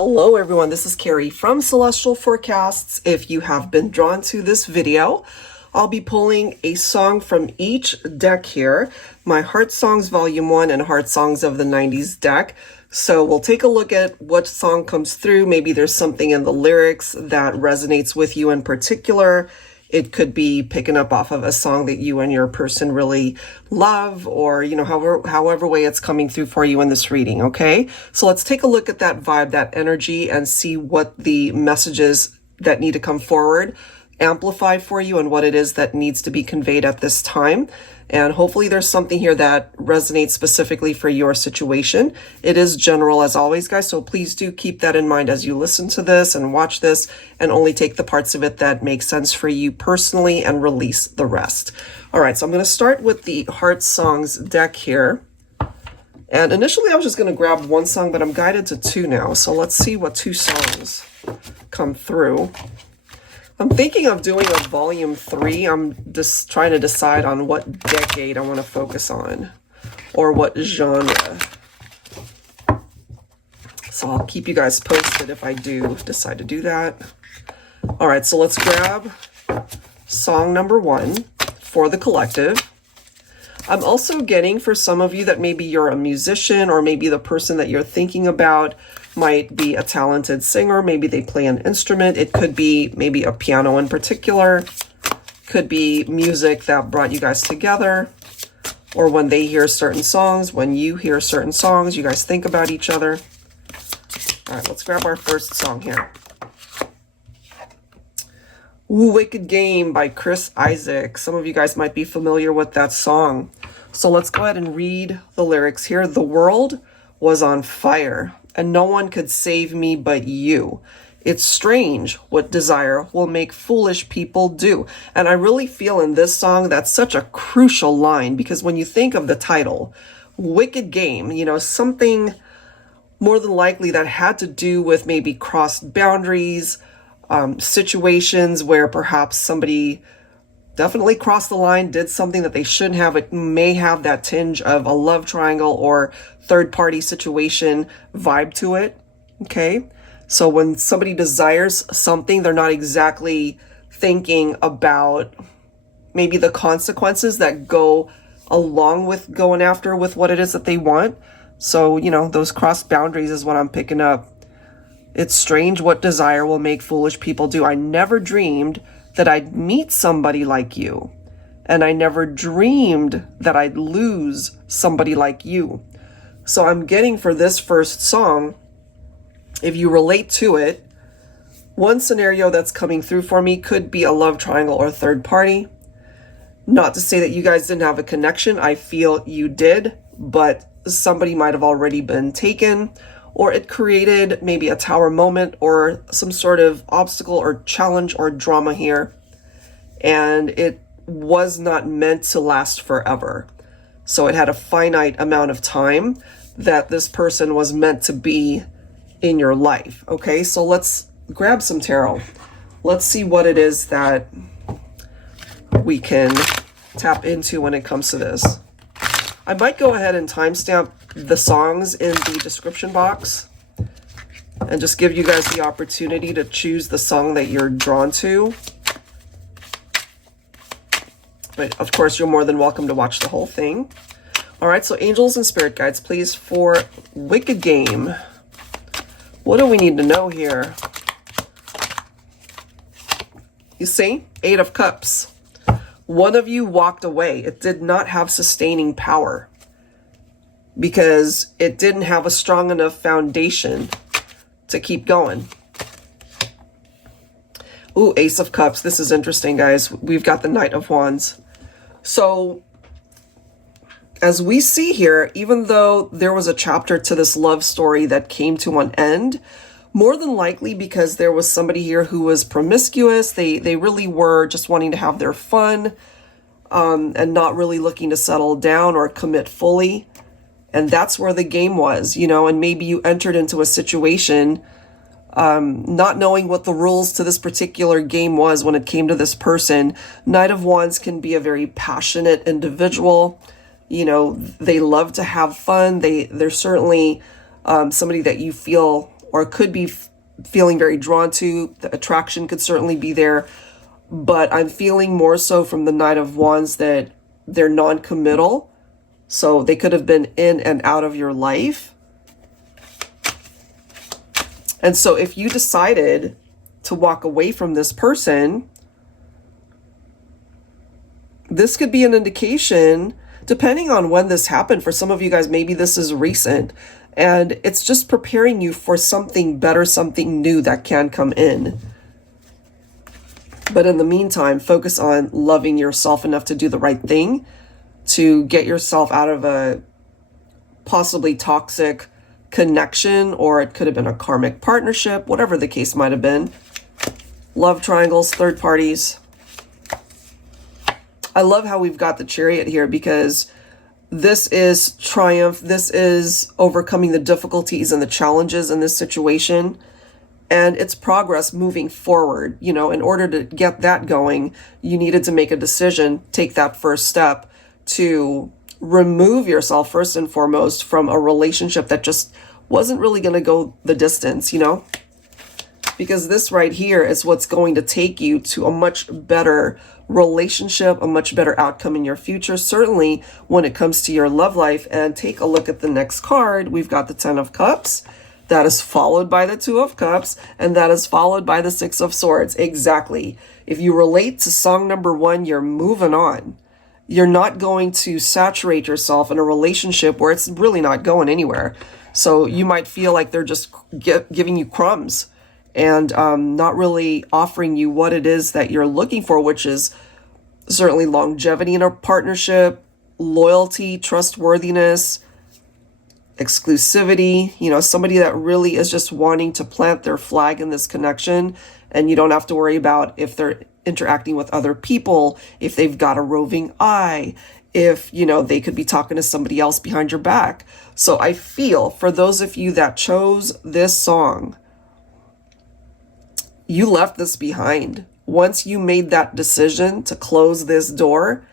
Hello everyone, this is Carrie from Celestial Forecasts. If you have been drawn to this video, I'll be pulling a song from each deck here, my Heart Songs Volume 1 and Heart Songs of the 90s deck. So we'll take a look at what song comes through. Maybe there's something in the lyrics that resonates with you in particular. It could be picking up off of a song that you and your person really love, or, you know, however way it's coming through for you in this reading, okay? So let's take a look at that vibe, that energy, and see what the messages that need to come forward amplify for you and what it is that needs to be conveyed at this time. And hopefully there's something here that resonates specifically for your situation. It is general as always, guys, so please do keep that in mind as you listen to this and watch this, and only take the parts of it that make sense for you personally and release the rest. All right, so I'm going to start with the Heart Songs deck here. And initially I was just going to grab one song, but I'm guided to two now. So let's see what two songs come through. I'm thinking of doing a volume 3. I'm just trying to decide on what decade I want to focus on or what genre. So I'll keep you guys posted if I do decide to do that. All right, so let's grab song number 1 for the collective. I'm also getting, for some of you, that maybe you're a musician, or maybe the person that you're thinking about might be a talented singer. Maybe they play an instrument. It could be maybe a piano in particular. Could be music that brought you guys together, or when they hear certain songs, when you hear certain songs, you guys think about each other. All right, let's grab our first song here. Ooh, Wicked Game by Chris Isaak. Some of you guys might be familiar with that song. So let's go ahead and read the lyrics here. The world was on fire, and no one could save me but you. It's strange what desire will make foolish people do. And I really feel in this song that's such a crucial line, because when you think of the title, Wicked Game, you know, something more than likely that had to do with maybe crossed boundaries, situations where perhaps somebody definitely crossed the line, did something that they shouldn't have. It may have that tinge of a love triangle or third-party situation vibe to it, okay? So when somebody desires something, they're not exactly thinking about maybe the consequences that go along with going after with what it is that they want. So, you know, those crossed boundaries is what I'm picking up. It's strange what desire will make foolish people do. I never dreamed that I'd meet somebody like you. And I never dreamed that I'd lose somebody like you. So I'm getting for this first song, if you relate to it, one scenario that's coming through for me could be a love triangle or third party. Not to say that you guys didn't have a connection. I feel you did, but somebody might have already been taken, or it created maybe a tower moment or some sort of obstacle or challenge or drama here. And it was not meant to last forever. So it had a finite amount of time that this person was meant to be in your life. Okay, so let's grab some tarot. Let's see what it is that we can tap into when it comes to this. I might go ahead and timestamp the songs in the description box and just give you guys the opportunity to choose the song that you're drawn to. But of course, you're more than welcome to watch the whole thing. All right, so angels and spirit guides, please, for Wicked Game. What do we need to know here? You see, 8 of Cups. One of you walked away. It did not have sustaining power because it didn't have a strong enough foundation to keep going. Ooh, Ace of Cups. This is interesting, guys. We've got the Knight of Wands. So as we see here, even though there was a chapter to this love story that came to an end, more than likely because there was somebody here who was promiscuous. They really were just wanting to have their fun and not really looking to settle down or commit fully. And that's where the game was, you know, and maybe you entered into a situation not knowing what the rules to this particular game was when it came to this person. Knight of Wands can be a very passionate individual. You know, they love to have fun. They're certainly somebody that you feel or could be feeling very drawn to. The attraction could certainly be there, but I'm feeling more so from the Knight of Wands that they're non-committal. So they could have been in and out of your life. And so if you decided to walk away from this person, this could be an indication, depending on when this happened. For some of you guys, maybe this is recent, and it's just preparing you for something better, something new that can come in. But in the meantime, focus on loving yourself enough to do the right thing, to get yourself out of a possibly toxic connection, or it could have been a karmic partnership, whatever the case might have been. Love triangles, third parties. I love how we've got the Chariot here, because this is triumph. This is overcoming the difficulties and the challenges in this situation. And it's progress moving forward. You know, in order to get that going, you needed to make a decision, take that first step to remove yourself first and foremost from a relationship that just wasn't really going to go the distance, you know? Because this right here is what's going to take you to a much better relationship, a much better outcome in your future, certainly when it comes to your love life. And take a look at the next card. We've got the 10 of Cups. That is followed by the 2 of Cups. And that is followed by the 6 of Swords. Exactly. If you relate to song number 1, you're moving on. You're not going to saturate yourself in a relationship where it's really not going anywhere. So you might feel like they're just giving you crumbs and not really offering you what it is that you're looking for, which is certainly longevity in a partnership, loyalty, trustworthiness, exclusivity, you know, somebody that really is just wanting to plant their flag in this connection, and you don't have to worry about if they're interacting with other people, if they've got a roving eye, if, you know, they could be talking to somebody else behind your back. So I feel for those of you that chose this song, you left this behind. Once you made that decision to close this door,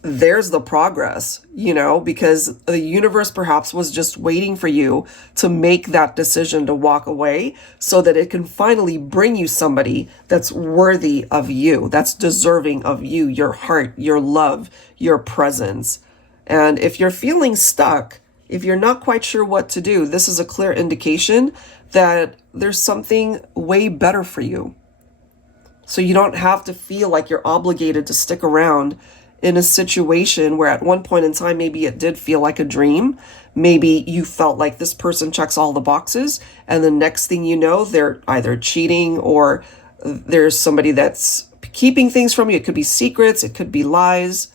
there's the progress, you know, because the universe perhaps was just waiting for you to make that decision to walk away so that it can finally bring you somebody that's worthy of you, that's deserving of you, your heart, your love, your presence. And if you're feeling stuck, if you're not quite sure what to do, this is a clear indication that there's something way better for you. So you don't have to feel like you're obligated to stick around in a situation where at one point in time, maybe it did feel like a dream. Maybe you felt like this person checks all the boxes, and the next thing you know, they're either cheating or there's somebody that's keeping things from you. It could be secrets, it could be lies,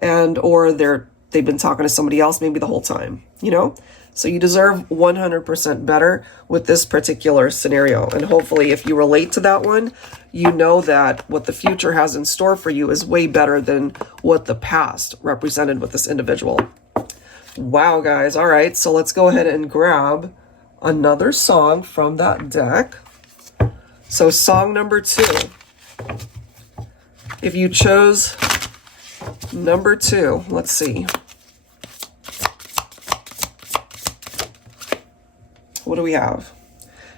and or they've been talking to somebody else maybe the whole time, you know? So you deserve 100% better with this particular scenario. And hopefully if you relate to that one, you know that what the future has in store for you is way better than what the past represented with this individual. Wow, guys. All right, so let's go ahead and grab another song from that deck. So song number 2. If you chose number 2, let's see. What do we have?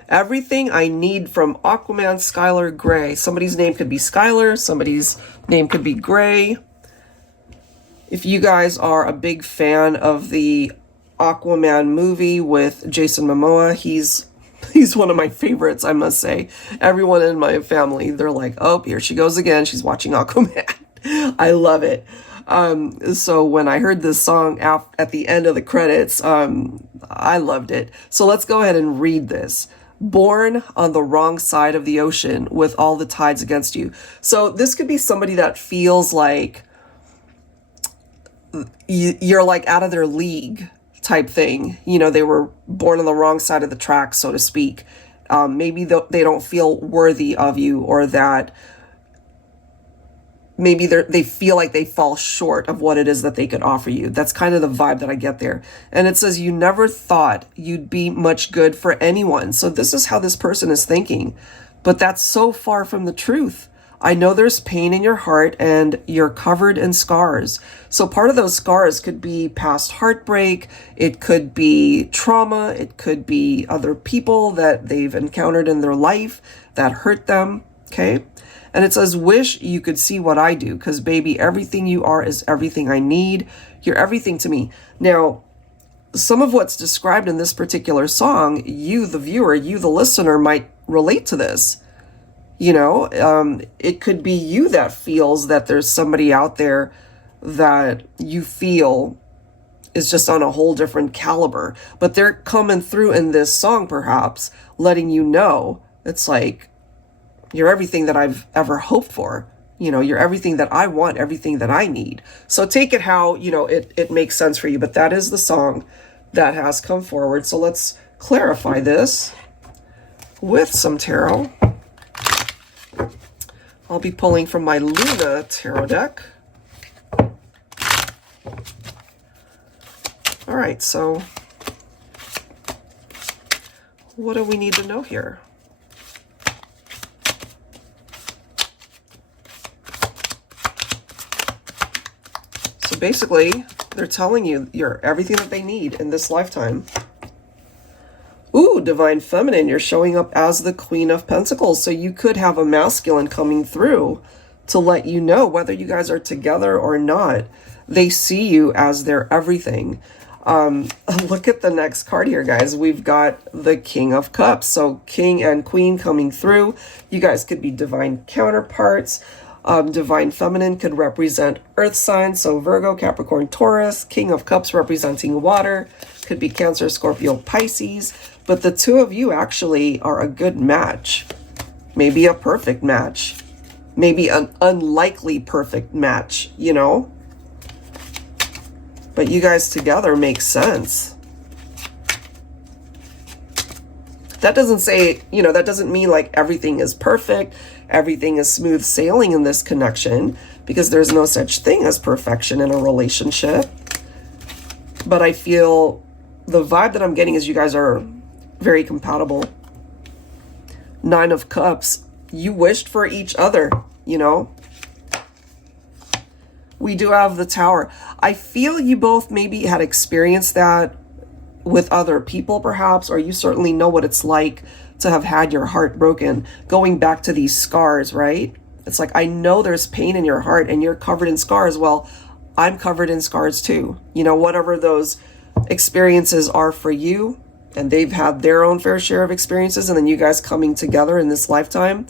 Everything I Need from Aquaman, Skylar Grey. Somebody's name could be Skylar. Somebody's name could be Grey. If you guys are a big fan of the Aquaman movie with Jason Momoa, he's one of my favorites, I must say. Everyone in my family, they're like, oh, here she goes again. She's watching Aquaman. I love it. So when I heard this song at the end of the credits, I loved it. So let's go ahead and read this. Born on the wrong side of the ocean with all the tides against you. So this could be somebody that feels like you're like out of their league type thing. You know, they were born on the wrong side of the track, so to speak. Maybe they don't feel worthy of you, or that maybe they feel like they fall short of what it is that they could offer you. That's kind of the vibe that I get there. And it says, you never thought you'd be much good for anyone. So this is how this person is thinking. But that's so far from the truth. I know there's pain in your heart and you're covered in scars. So part of those scars could be past heartbreak. It could be trauma. It could be other people that they've encountered in their life that hurt them. Okay. And it says, wish you could see what I do. Because baby, everything you are is everything I need. You're everything to me. Now, some of what's described in this particular song, you, the viewer, you, the listener, might relate to this. You know, it could be you that feels that there's somebody out there that you feel is just on a whole different caliber. But they're coming through in this song, perhaps, letting you know, it's like, you're everything that I've ever hoped for. You know, you're everything that I want, everything that I need. So take it how, you know, it makes sense for you. But that is the song that has come forward. So let's clarify this with some tarot. I'll be pulling from my Luna tarot deck. All right, so what do we need to know here? So basically, they're telling you you're everything that they need in this lifetime. Ooh, Divine Feminine, you're showing up as the Queen of Pentacles. So you could have a masculine coming through to let you know whether you guys are together or not. They see you as their everything. Look at the next card here, guys. We've got the King of Cups. So King and Queen coming through. You guys could be divine counterparts. Divine Feminine could represent earth signs, so Virgo, Capricorn, Taurus. King of Cups representing water, could be Cancer, Scorpio, Pisces. But the two of you actually are a good match. Maybe a perfect match. Maybe an unlikely perfect match, you know? But you guys together make sense. That doesn't say, you know, that doesn't mean like everything is perfect, everything is smooth sailing in this connection, because there's no such thing as perfection in a relationship. But I feel the vibe that I'm getting is you guys are very compatible. Nine of Cups, you wished for each other, you know. We do have the Tower. I feel you both maybe had experienced that with other people perhaps, or you certainly know what it's like to have had your heart broken. Going back to these scars, right? It's like, I know there's pain in your heart and you're covered in scars. Well, I'm covered in scars too. You know, whatever those experiences are for you, and they've had their own fair share of experiences, and then you guys coming together in this lifetime.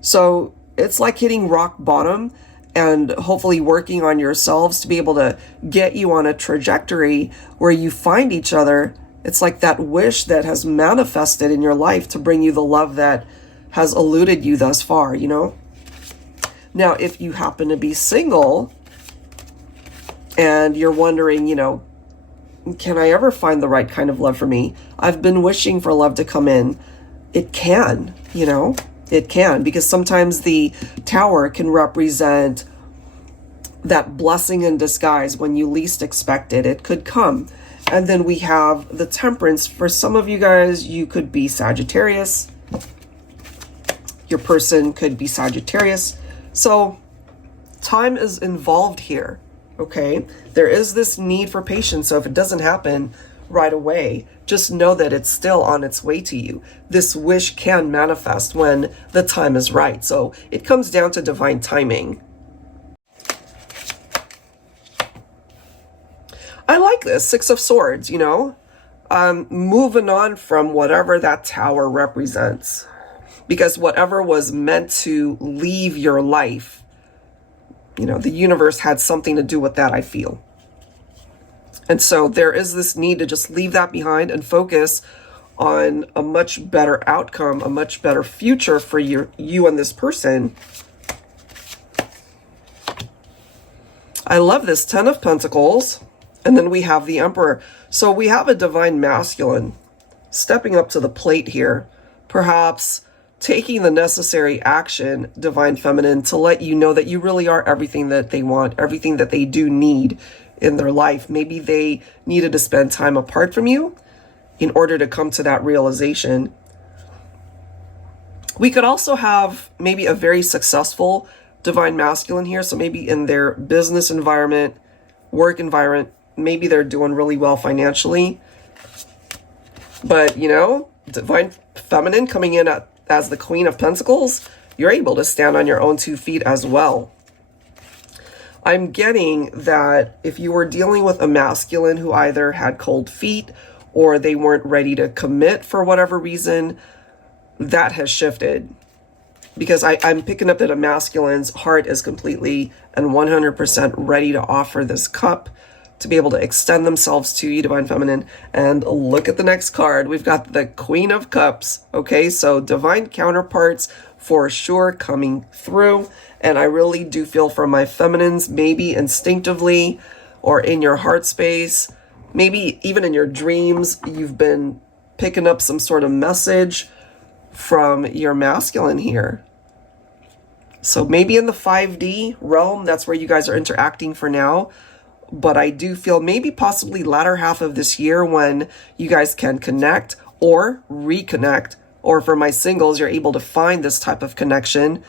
So it's like hitting rock bottom and hopefully working on yourselves to be able to get you on a trajectory where you find each other. It's like that wish that has manifested in your life to bring you the love that has eluded you thus far, you know? Now, if you happen to be single and you're wondering, you know, can I ever find the right kind of love for me? I've been wishing for love to come in. It can, you know? It can, because sometimes the Tower can represent that blessing in disguise when you least expect it. It could come. And then we have the Temperance. For some of you guys, you could be Sagittarius. Your person could be Sagittarius. So time is involved here, okay? There is this need for patience. So if it doesn't happen right away, just know that it's still on its way to you. This wish can manifest when the time is right. So it comes down to divine timing. I like this, Six of Swords, you know, moving on from whatever that Tower represents, because whatever was meant to leave your life, you know, the universe had something to do with that, I feel. And so there is this need to just leave that behind and focus on a much better outcome, a much better future for you and this person. I love this Ten of Pentacles. And then we have the Emperor. So we have a divine masculine stepping up to the plate here, perhaps taking the necessary action, divine feminine, to let you know that you really are everything that they want, everything that they do need in their life. Maybe they needed to spend time apart from you in order to come to that realization. We could also have maybe a very successful divine masculine here. So maybe in their business environment, work environment, maybe they're doing really well financially. But, you know, divine feminine coming in as the Queen of Pentacles, you're able to stand on your own 2 feet as well. I'm getting that if you were dealing with a masculine who either had cold feet or they weren't ready to commit for whatever reason, that has shifted. Because I'm picking up that a masculine's heart is completely and 100% ready to offer this cup, to be able to extend themselves to you, Divine Feminine. And look at the next card. We've got the Queen of Cups. Okay, so divine counterparts for sure coming through. And I really do feel for my feminines, maybe instinctively or in your heart space, maybe even in your dreams, you've been picking up some sort of message from your masculine here. So maybe in the 5D realm, that's where you guys are interacting for now. But I do feel maybe possibly latter half of this year when you guys can connect or reconnect. Or for my singles, you're able to find this type of connection.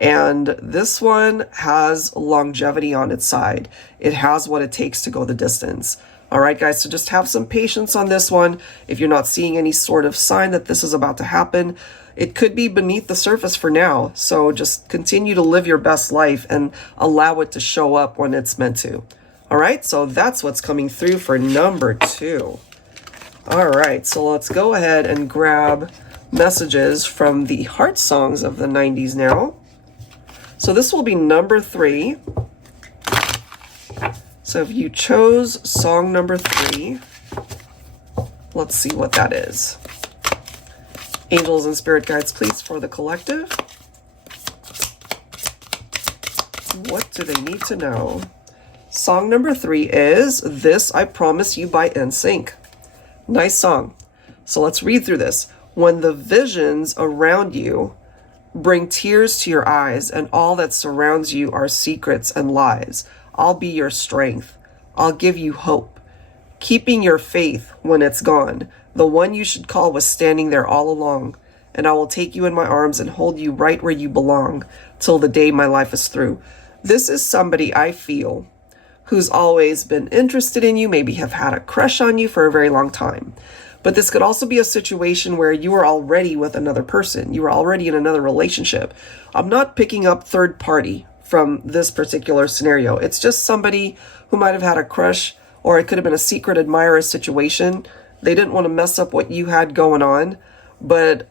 And this one has longevity on its side. It has what it takes to go the distance. All right, guys, so just have some patience on this one. If you're not seeing any sort of sign that this is about to happen, it could be beneath the surface for now. So just continue to live your best life and allow it to show up when it's meant to. All right, so that's what's coming through for number 2. All right, so let's go ahead and grab messages from the heart songs of the 90s now. So this will be number 3. So if you chose song number 3, let's see what that is. Angels and spirit guides, please, for the collective. What do they need to know? Song number 3 is This I Promise You by NSYNC. Nice song. So let's read through this. When the visions around you bring tears to your eyes and all that surrounds you are secrets and lies, I'll be your strength. I'll give you hope. Keeping your faith when it's gone. The one you should call was standing there all along. And I will take you in my arms and hold you right where you belong till the day my life is through. This is somebody I feel who's always been interested in you, maybe have had a crush on you for a very long time. But this could also be a situation where you are already with another person. You are already in another relationship. I'm not picking up third party from this particular scenario. It's just somebody who might have had a crush, or it could have been a secret admirer situation. They didn't want to mess up what you had going on. But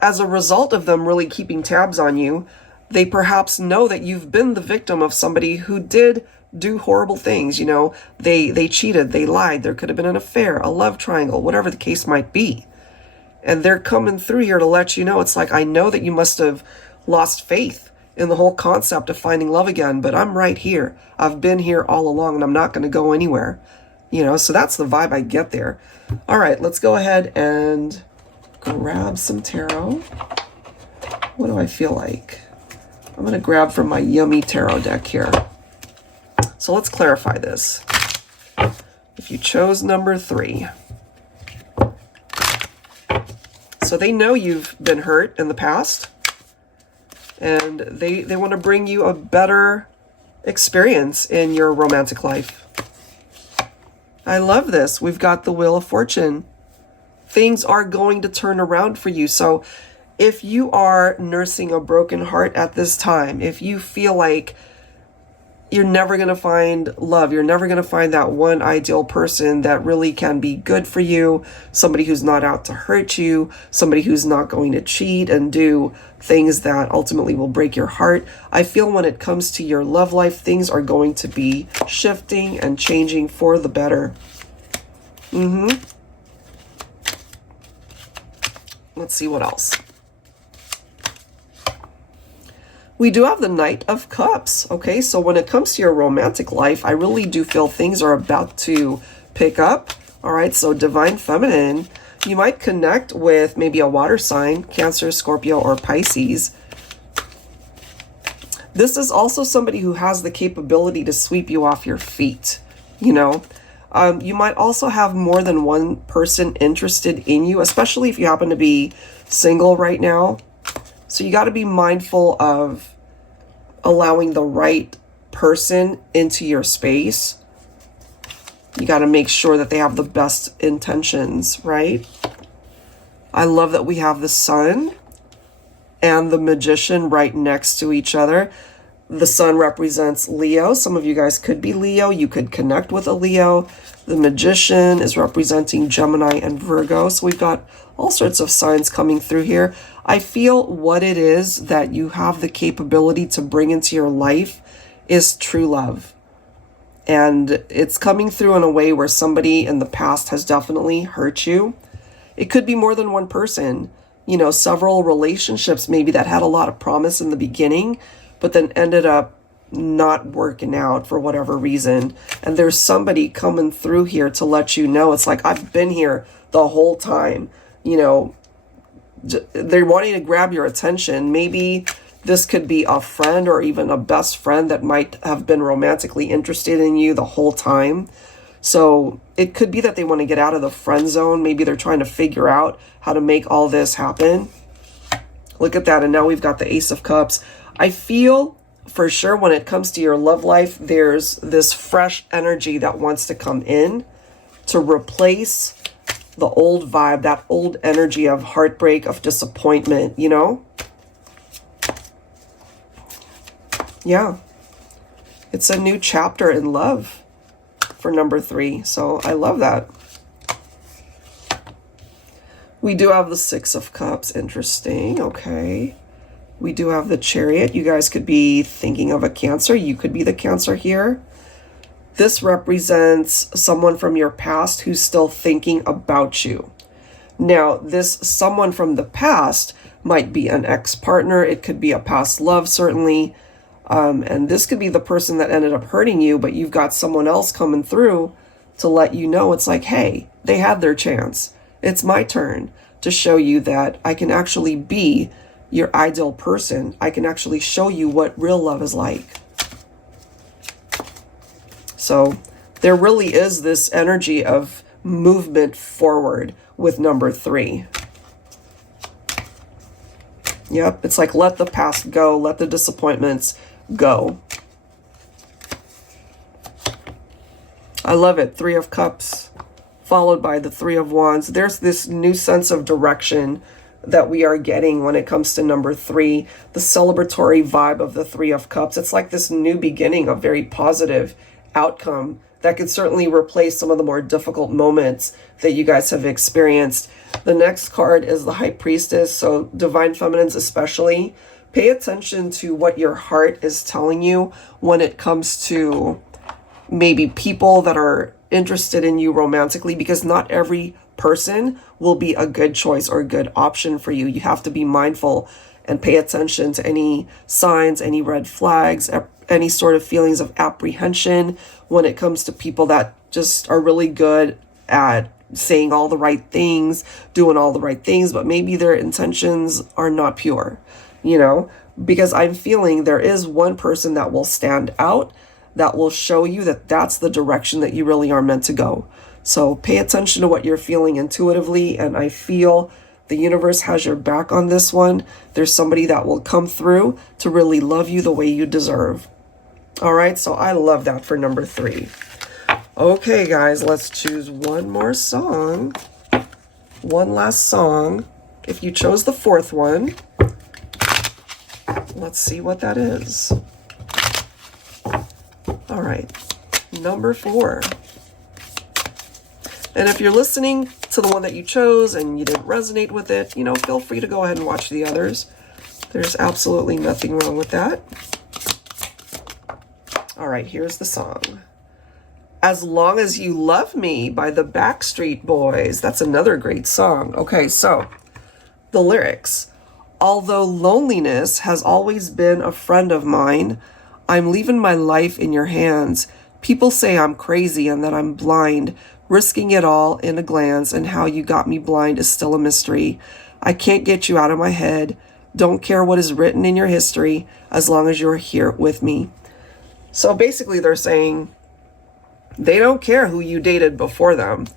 as a result of them really keeping tabs on you, they perhaps know that you've been the victim of somebody who did do horrible things. You know, they cheated, they lied, there could have been an affair, a love triangle, whatever the case might be. And they're coming through here to let you know, it's like, I know that you must have lost faith in the whole concept of finding love again, but I'm right here. I've been here all along and I'm not going to go anywhere. You know, so that's the vibe I get there. All right, let's go ahead and grab some tarot. What do I feel like? I'm going to grab from my yummy tarot deck here. So let's clarify this. If you chose number 3, so they know you've been hurt in the past, and they want to bring you a better experience in your romantic life. I love this. We've got the Wheel of Fortune. Things are going to turn around for you. So if you are nursing a broken heart at this time, if you feel like you're never going to find love, you're never going to find that one ideal person that really can be good for you, somebody who's not out to hurt you, somebody who's not going to cheat and do things that ultimately will break your heart. I feel when it comes to your love life, things are going to be shifting and changing for the better. Let's see what else. We do have the Knight of Cups. Okay, so when it comes to your romantic life, I really do feel things are about to pick up. All right, so Divine Feminine, you might connect with maybe a water sign, Cancer, Scorpio, or Pisces. This is also somebody who has the capability to sweep you off your feet, you know. You might also have more than one person interested in you, especially if you happen to be single right now. So you got to be mindful of allowing the right person into your space. You got to make sure that they have the best intentions, right? I love that we have the Sun and the Magician right next to each other. The Sun represents Leo. Some of you guys could be Leo. You could connect with a Leo. The Magician is representing Gemini and Virgo. So we've got all sorts of signs coming through here. I feel what it is that you have the capability to bring into your life is true love. And it's coming through in a way where somebody in the past has definitely hurt you. It could be more than one person, you know, several relationships maybe that had a lot of promise in the beginning, but then ended up not working out for whatever reason. And there's somebody coming through here to let you know, it's like, I've been here the whole time. You know, they're wanting to grab your attention. Maybe this could be a friend or even a best friend that might have been romantically interested in you the whole time. So it could be that they want to get out of the friend zone. Maybe they're trying to figure out how to make all this happen. Look at that. And now we've got the Ace of Cups. I feel for sure when it comes to your love life, there's this fresh energy that wants to come in to replace the old vibe, that old energy of heartbreak, of disappointment, you know? Yeah. It's a new chapter in love for number 3. So I love that. We do have the Six of Cups. Interesting. Okay. We do have the Chariot. You guys could be thinking of a Cancer. You could be the Cancer here. This represents someone from your past who's still thinking about you. Now, this someone from the past might be an ex-partner. It could be a past love, certainly. And this could be the person that ended up hurting you, but you've got someone else coming through to let you know it's like, hey, they had their chance. It's my turn to show you that I can actually be your ideal person. I can actually show you what real love is like. So there really is this energy of movement forward with number 3. Yep, it's like let the past go, let the disappointments go. I love it. 3 of Cups followed by the 3 of Wands. There's this new sense of direction that we are getting when it comes to number 3, the celebratory vibe of the 3 of Cups. It's like this new beginning, a very positive outcome that could certainly replace some of the more difficult moments that you guys have experienced. The next card is the High Priestess. So Divine Feminines especially, pay attention to what your heart is telling you when it comes to maybe people that are interested in you romantically, because not every person will be a good choice or a good option for you. You have to be mindful and pay attention to any signs, any red flags, any sort of feelings of apprehension when it comes to people that just are really good at saying all the right things, doing all the right things, but maybe their intentions are not pure, you know, because I'm feeling there is one person that will stand out, that will show you that that's the direction that you really are meant to go. So pay attention to what you're feeling intuitively, and I feel the universe has your back on this one. There's somebody that will come through to really love you the way you deserve. All right, so I love that for number 3. Okay, guys, let's choose one more song. One last song. If you chose the 4th one, let's see what that is. All right, number 4. And if you're listening to the one that you chose and you didn't resonate with it, you know, feel free to go ahead and watch the others. There's absolutely nothing wrong with that. All right, here's the song. As Long as You Love Me by the Backstreet Boys. That's another great song. Okay, so the lyrics. Although loneliness has always been a friend of mine, I'm leaving my life in your hands. People say I'm crazy and that I'm blind, risking it all in a glance, and how you got me blind is still a mystery. I can't get you out of my head. Don't care what is written in your history as long as you're here with me. So basically they're saying they don't care who you dated before them.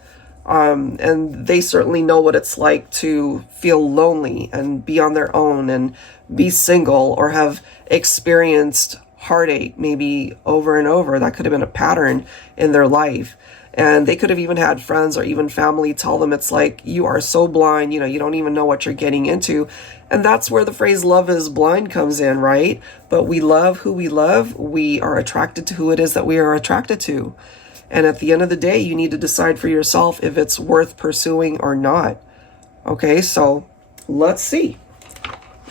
And they certainly know what it's like to feel lonely and be on their own and be single, or have experienced heartache maybe over and over. That could have been a pattern in their life. And they could have even had friends or even family tell them it's like, you are so blind, you know, you don't even know what you're getting into. And that's where the phrase love is blind comes in, right? But we love who we love. We are attracted to who it is that we are attracted to. And at the end of the day, you need to decide for yourself if it's worth pursuing or not. Okay, so let's see.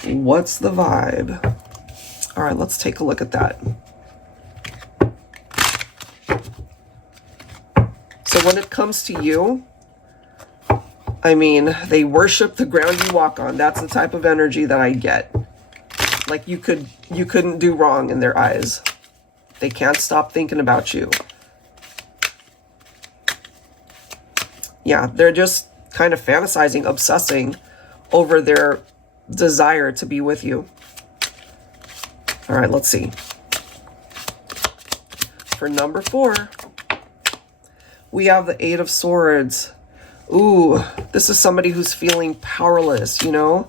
What's the vibe? All right, let's take a look at that. So when it comes to you, I mean, they worship the ground you walk on. That's the type of energy that I get. Like you couldn't do wrong in their eyes. They can't stop thinking about you. Yeah, they're just kind of fantasizing, obsessing over their desire to be with you. All right, let's see. For number 4, we have the 8 of Swords. Ooh, this is somebody who's feeling powerless, you know?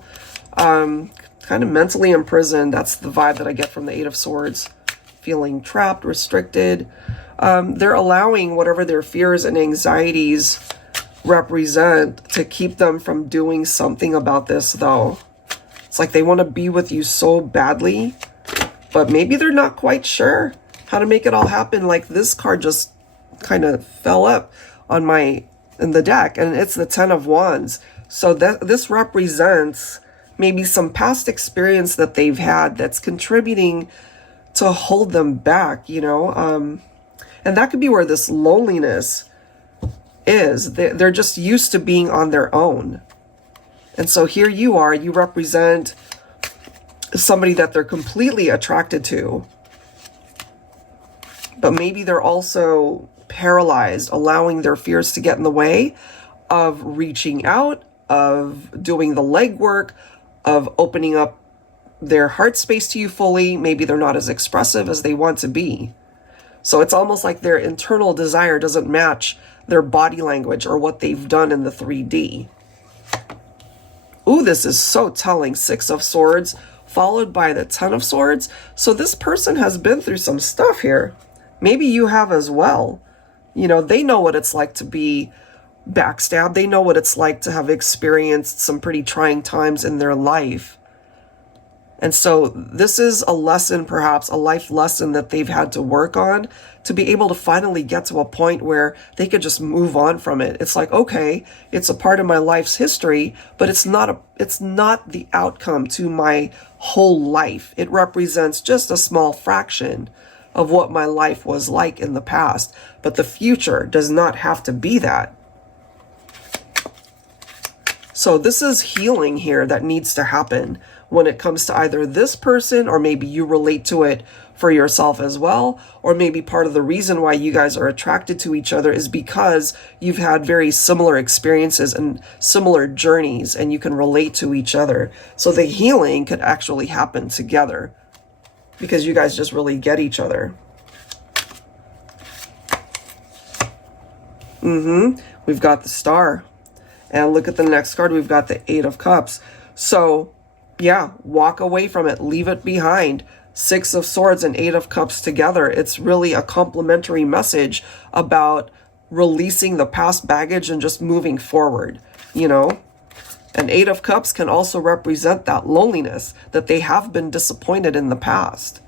Kind of mentally imprisoned. That's the vibe that I get from the 8 of Swords. Feeling trapped, restricted. They're allowing whatever their fears and anxieties represent to keep them from doing something about this, though. It's like they want to be with you so badly, but maybe they're not quite sure how to make it all happen. Like this card just kind of fell up on in the deck, and it's the 10 of Wands. So this represents maybe some past experience that they've had that's contributing to hold them back, you know? And that could be where this loneliness is. They're just used to being on their own. And so here you are, you represent somebody that they're completely attracted to, but maybe they're also paralyzed, allowing their fears to get in the way of reaching out, of doing the legwork, of opening up their heart space to you fully. Maybe they're not as expressive as they want to be. So it's almost like their internal desire doesn't match their body language or what they've done in the 3D. Ooh, this is so telling. 6 of Swords followed by the 10 of Swords. So this person has been through some stuff here. Maybe you have as well. You know, they know what it's like to be backstabbed. They know what it's like to have experienced some pretty trying times in their life. And so this is a lesson, perhaps a life lesson that they've had to work on to be able to finally get to a point where they could just move on from it. It's like, okay, it's a part of my life's history, but it's not the outcome to my whole life. It represents just a small fraction of what my life was like in the past, but the future does not have to be that. So this is healing here that needs to happen when it comes to either this person, or maybe you relate to it for yourself as well, or maybe part of the reason why you guys are attracted to each other is because you've had very similar experiences and similar journeys, and you can relate to each other. So the healing could actually happen together because you guys just really get each other. We've got the Star. And look at the next card. We've got the 8 of Cups. So yeah, walk away from it. Leave it behind. 6 of Swords and 8 of Cups together. It's really a complimentary message about releasing the past baggage and just moving forward, you know? And 8 of Cups can also represent that loneliness, that they have been disappointed in the past.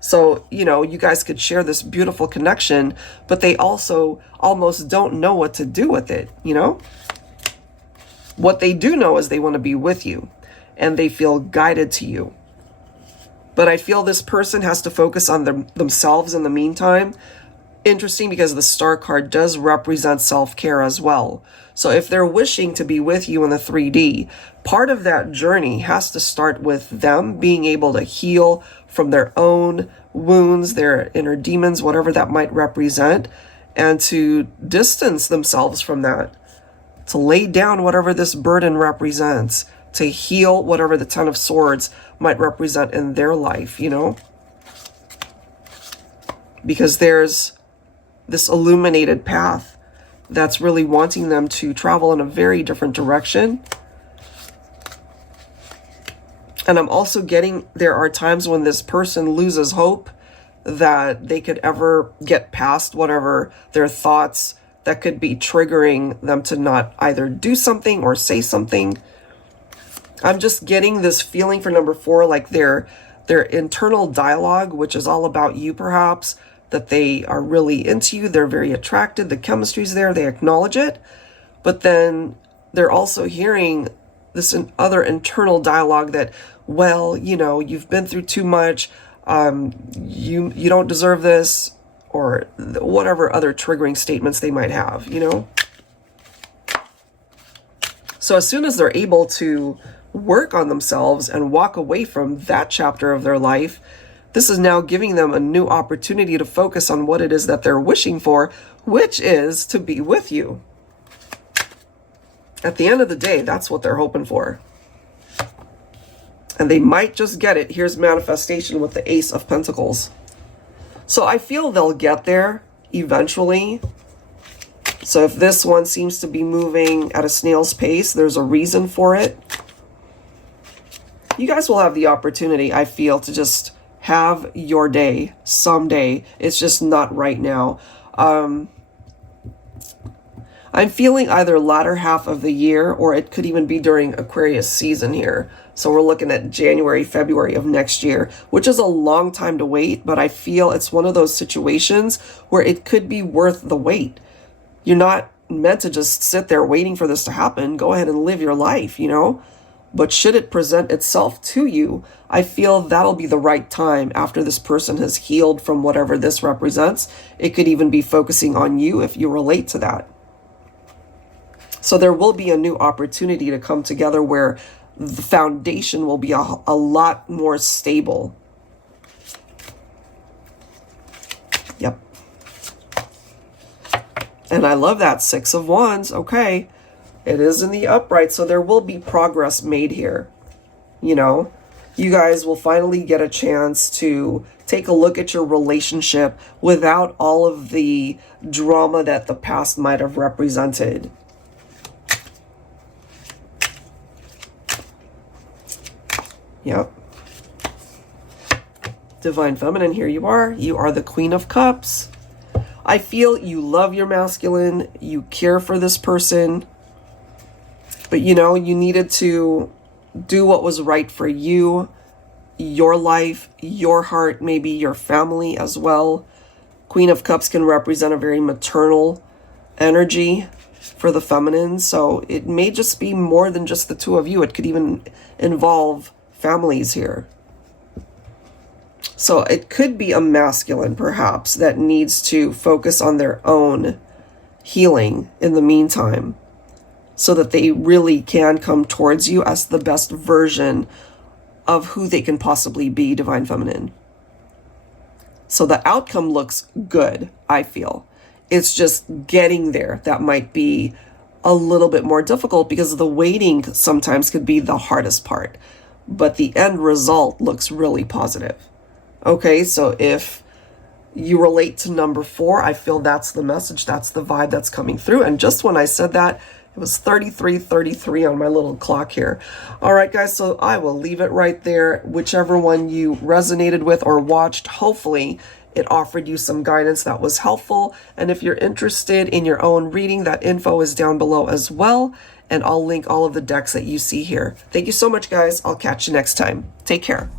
So, you know, you guys could share this beautiful connection, but they also almost don't know what to do with it, you know? What they do know is they want to be with you, and they feel guided to you. But I feel this person has to focus on themselves in the meantime. Interesting, because the Star card does represent self-care as well. So if they're wishing to be with you in the 3D, part of that journey has to start with them being able to heal from their own wounds, their inner demons, whatever that might represent, and to distance themselves from that, to lay down whatever this burden represents, to heal whatever the 10 of Swords might represent in their life, you know? Because there's this illuminated path that's really wanting them to travel in a very different direction. And I'm also getting, there are times when this person loses hope that they could ever get past whatever their thoughts that could be triggering them to not either do something or say something. I'm just getting this feeling for number 4, like their internal dialogue, which is all about you perhaps, that they are really into you, they're very attracted, the chemistry's there, they acknowledge it, but then they're also hearing this other internal dialogue that, well, you know, you've been through too much, you don't deserve this, or whatever other triggering statements they might have, you know? So as soon as they're able to work on themselves and walk away from that chapter of their life, this is now giving them a new opportunity to focus on what it is that they're wishing for, which is to be with you. At the end of the day, that's what they're hoping for. And they might just get it. Here's manifestation with the Ace of Pentacles. So I feel they'll get there eventually. So if this one seems to be moving at a snail's pace, there's a reason for it. You guys will have the opportunity, I feel, to just have your day someday. It's just not right now. I'm feeling either latter half of the year, or it could even be during Aquarius season here. So we're looking at January, February of next year, which is a long time to wait, but I feel it's one of those situations where it could be worth the wait. You're not meant to just sit there waiting for this to happen. Go ahead and live your life, you know? But should it present itself to you, I feel that'll be the right time after this person has healed from whatever this represents. It could even be focusing on you if you relate to that. So there will be a new opportunity to come together where the foundation will be a lot more stable. Yep. And I love that 6 of Wands. Okay. It is in the upright, so there will be progress made here. You know, you guys will finally get a chance to take a look at your relationship without all of the drama that the past might have represented. Yep. Divine Feminine, here you are. You are the Queen of Cups. I feel you love your masculine. You care for this person. But, you know, you needed to do what was right for you, your life, your heart, maybe your family as well. Queen of Cups can represent a very maternal energy for the feminine. So it may just be more than just the two of you. It could even involve families here. So it could be a masculine, perhaps, that needs to focus on their own healing in the meantime, so that they really can come towards you as the best version of who they can possibly be, Divine Feminine. So the outcome looks good, I feel. It's just getting there that might be a little bit more difficult, because the waiting sometimes could be the hardest part. But the end result looks really positive. Okay, so if you relate to number 4, I feel that's the message, that's the vibe that's coming through. And just when I said that, it was 33:33 on my little clock here. All right, guys, so I will leave it right there. Whichever one you resonated with or watched, hopefully it offered you some guidance that was helpful. And if you're interested in your own reading, that info is down below as well. And I'll link all of the decks that you see here. Thank you so much, guys. I'll catch you next time. Take care.